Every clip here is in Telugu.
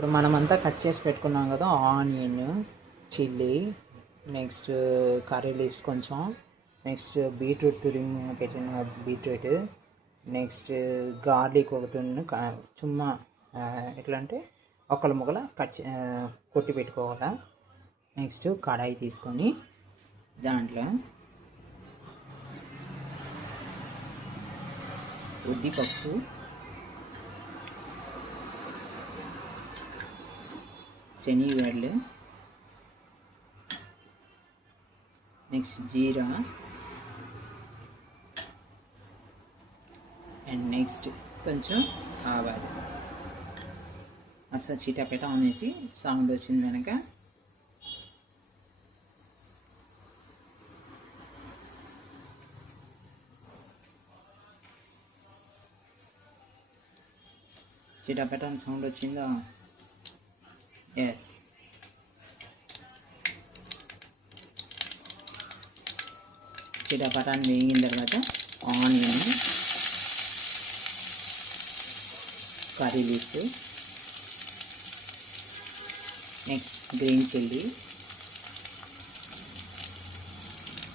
ఇప్పుడు మనమంతా కట్ చేసి పెట్టుకున్నాం కదా, onion, chilli, next curry leaves కొంచెం, నెక్స్ట్ బీట్రూట్ తురిమి పెట్టిన బీట్రూట్, నెక్స్ట్ గార్లిక్ ఒక తురిమి చుమ్మా ఎట్లా అంటే ఒక్కల ముక్కల కొట్టి పెట్టుకోవాలా. నెక్స్ట్ కడాయి తీసుకొని దాంట్లో ఉద్దిపప్పు, శనగలు, నెక్స్ట్ జీరా, అండ్ నెక్స్ట్ కొంచెం ఆవాలు. అసలు చిటపెట అనేసి సౌండ్ వచ్చింది కనుక చిటపెట అని సౌండ్ వచ్చిందా? ఎస్. చిటపటాన్ని వేగిన తర్వాత onion, curry leaf, next green chilli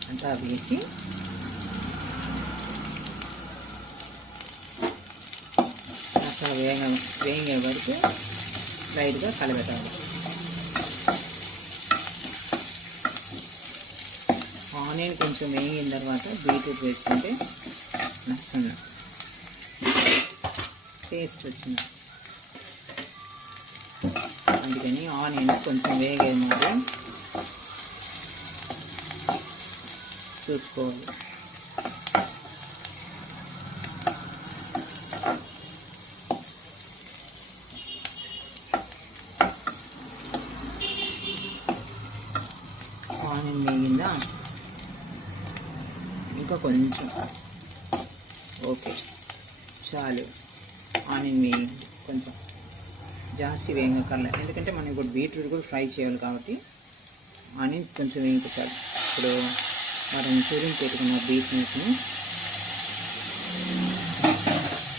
అంతా వేసి అసలు వేగే వరకు లైట్గా కలబెట్టాలి. ఆనియన్ కొంచెం వేగిన తర్వాత బీట్రూట్ వేసుకుంటే నచ్చుతుంది, టేస్ట్ వచ్చింది. అందుకని ఆనియన్ కొంచెం వేగే మరి చూసుకోవాలి. ఆనియన్ వేగిందా? ఇంకా కొంచెం ఓకే, చాలు. ఆనియన్ వేయండి, కొంచెం జాస్తి వేగక్కర్లే, ఎందుకంటే మనం ఇప్పుడు బీట్రూట్ కూడా ఫ్రై చేయాలి కాబట్టి ఆనియన్ కొంచెం వేయించాలి. ఇప్పుడు మనం చూరించి పెట్టుకున్న బీట్రూట్ని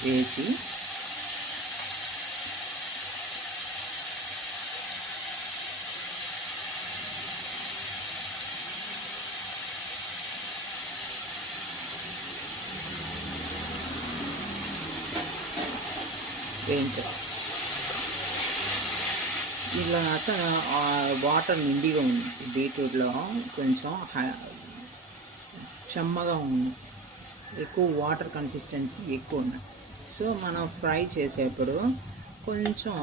వేసి వేయించాలి. ఇలా అసలు వాటర్ నిండిగా ఉంది, బీట్రూట్లో కొంచెం చెమ్మగా ఉంది, ఎక్కువ వాటర్ కన్సిస్టెన్సీ ఎక్కువ ఉంది. సో మనం ఫ్రై చేసేప్పుడు కొంచెం